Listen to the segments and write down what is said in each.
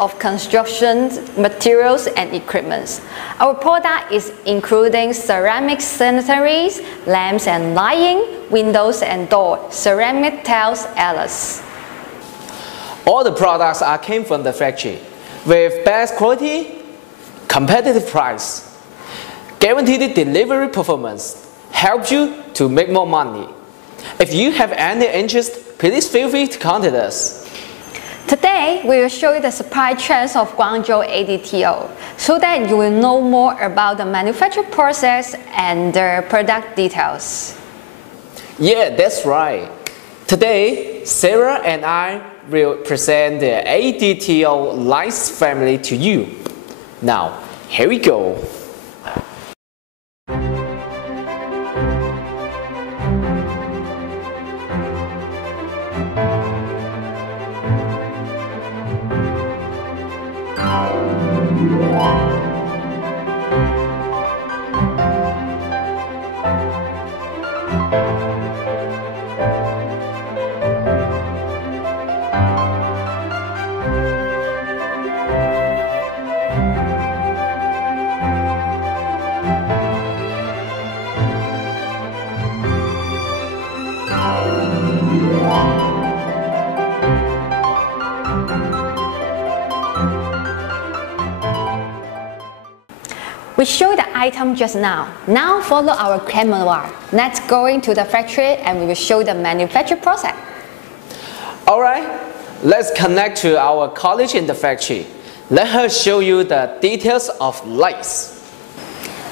of construction materials and equipment. Our product is including ceramic sanitaries, lamps and lighting, windows and doors, ceramic tiles, others. All the products came from the factory with best quality, competitive price, guaranteed delivery performance, help you to make more money. If you have any interest, please feel free to contact us. Today, we will show you the supply chains of Guangzhou Adto so that you will know more about the manufacturing process and the product details. Yeah, that's right. Today, Sarah and I will present the Adto lights family to you. Now, here we go. We showed the item just now. Now follow our camera. Let's go into the factory and we will show the manufacturing process. Alright, let's connect to our colleague in the factory. Let her show you the details of lights.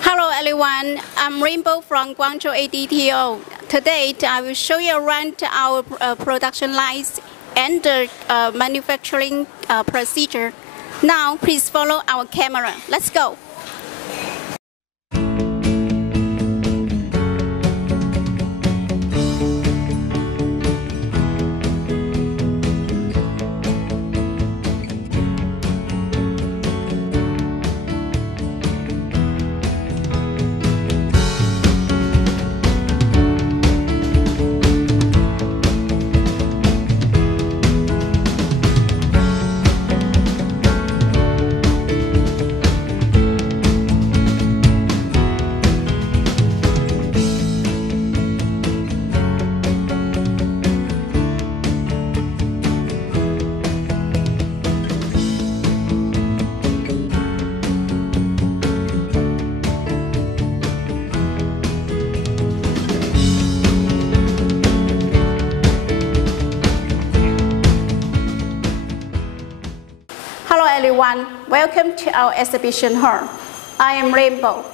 Hello everyone, I'm Rainbow from Guangzhou Adto. Today I will show you around our production lines and the manufacturing procedure. Now please follow our camera. Let's go. Hello everyone, welcome to our exhibition hall. I am Rainbow.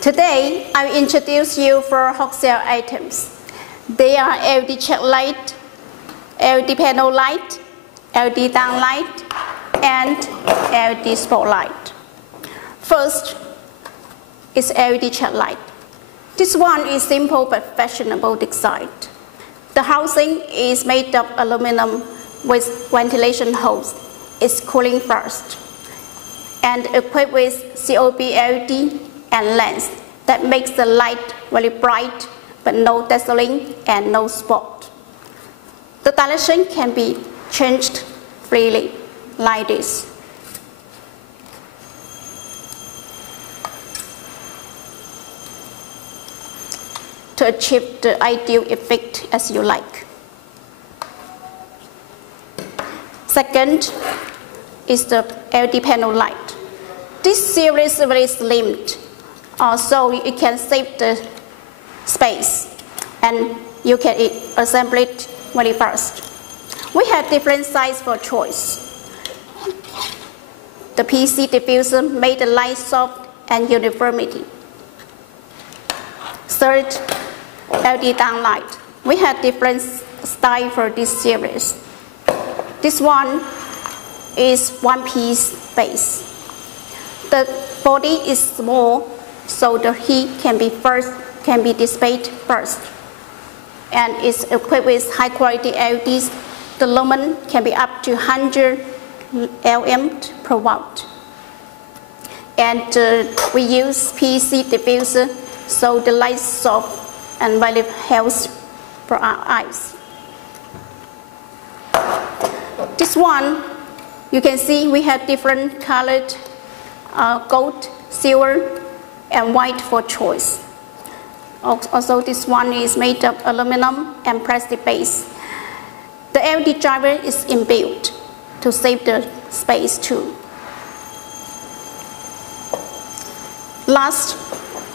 Today, I will introduce you 4 wholesale items. They are LED check light, LED panel light, LED down light, and LED spotlight. First is LED check light. This one is simple but fashionable design. The housing is made of aluminum with ventilation holes. It's cooling fast and equipped with COB LED and lens that makes the light very bright but no dazzling and no spot. The direction can be changed freely like this. To achieve the ideal effect as you like. Second is the LED panel light. This series is very slim, so you can save the space and you can assemble it very fast. We have different sizes for choice. The PC diffuser made the light soft and uniformity. Third, LED downlight. We have different styles for this series. This one is one-piece base. The body is small, so the heat can be dissipated first. And it's equipped with high-quality LEDs. The lumen can be up to 100 LM per watt. And we use PC diffuser, so the light is soft and very healthy for our eyes. This one You can see we have different colored gold, silver, and white for choice. Also, this one is made of aluminum and plastic base. The LED driver is inbuilt to save the space too. Last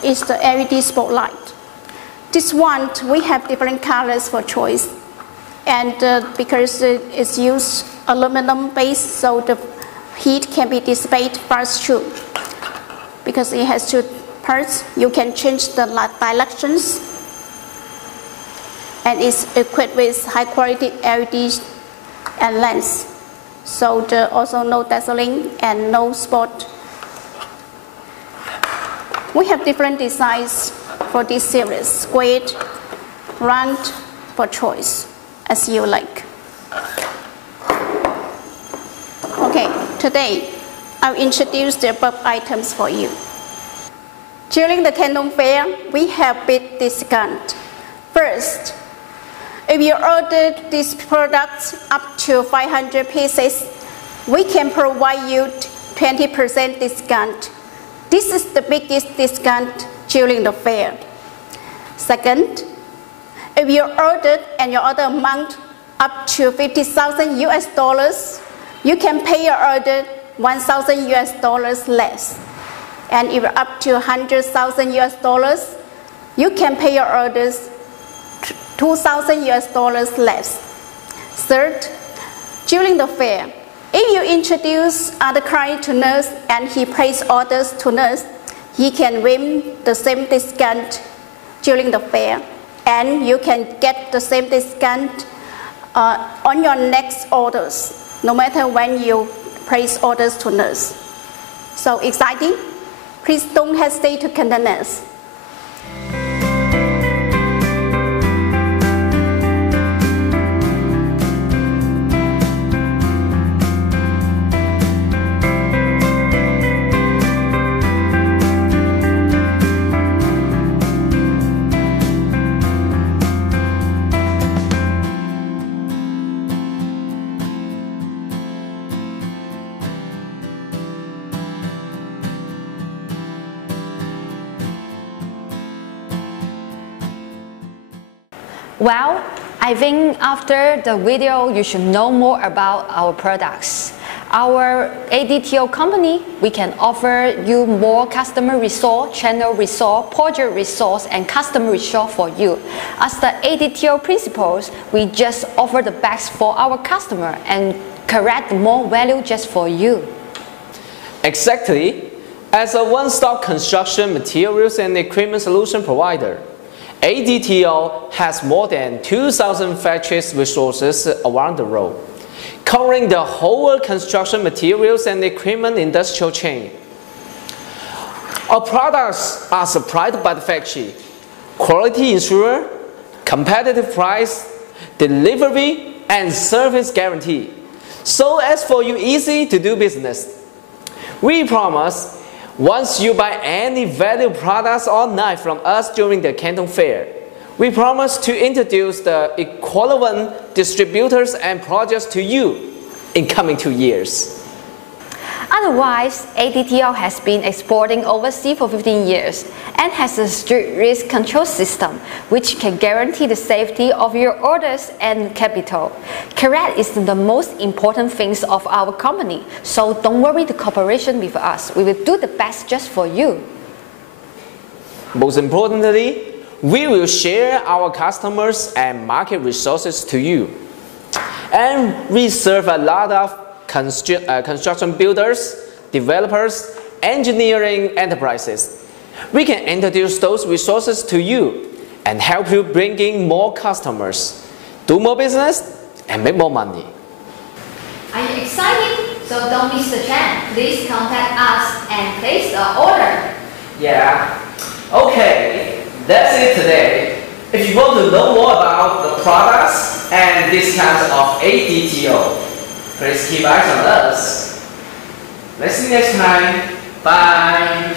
is the LED spotlight. This one, we have different colors for choice. And because it's used aluminum base, so the heat can be dissipated fast too. Because it has two parts, you can change the directions. And it's equipped with high quality LEDs and lens. So also no dazzling and no spot. We have different designs for this series, squared, round, for choice, as you like. Okay, today I'll introduce the above items for you. During the Canton Fair, we have big discount. First, if you order these products up to 500 pieces, we can provide you 20% discount. This is the biggest discount during the fair. Second, if you ordered and your order amount up to 50,000 US dollars, you can pay your order 1,000 US dollars less. And if up to 100,000 US dollars, you can pay your orders 2,000 US dollars less. Third, during the fair, if you introduce other client to nurse and he places orders to nurse, he can win the same discount during the fair, and you can get the same discount on your next orders, no matter when you place orders to nurse. So exciting? Please don't hesitate to contact us. Well, I think after the video, you should know more about our products. Our Adto company, we can offer you more customer resource, channel resource, project resource, and customer resource for you. As the Adto principles, we just offer the best for our customer and create more value just for you. Exactly. As a one-stop construction materials and equipment solution provider, Adto has more than 2,000 factories resources around the world, covering the whole construction materials and equipment industrial chain. Our products are supplied by the factory, quality ensured, competitive price, delivery, and service guarantee, so as for you easy to do business. We promise, once you buy any value products or knife from us during the Canton Fair, we promise to introduce the equivalent distributors and projects to you in coming 2 years. Otherwise, Adto has been exporting overseas for 15 years and has a strict risk control system which can guarantee the safety of your orders and capital. Correct is the most important things of our company, so don't worry the cooperation with us. We will do the best just for you. Most importantly, we will share our customers and market resources to you. And we serve a lot of construction builders, developers, engineering enterprises. We can introduce those resources to you and help you bring in more customers, do more business, and make more money. Are you excited? So don't miss the chance. Please contact us and place the order. Yeah. Okay, that's it today. If you want to know more about the products and discounts of Adto, please keep eyes on us. Let's see you next time. Bye.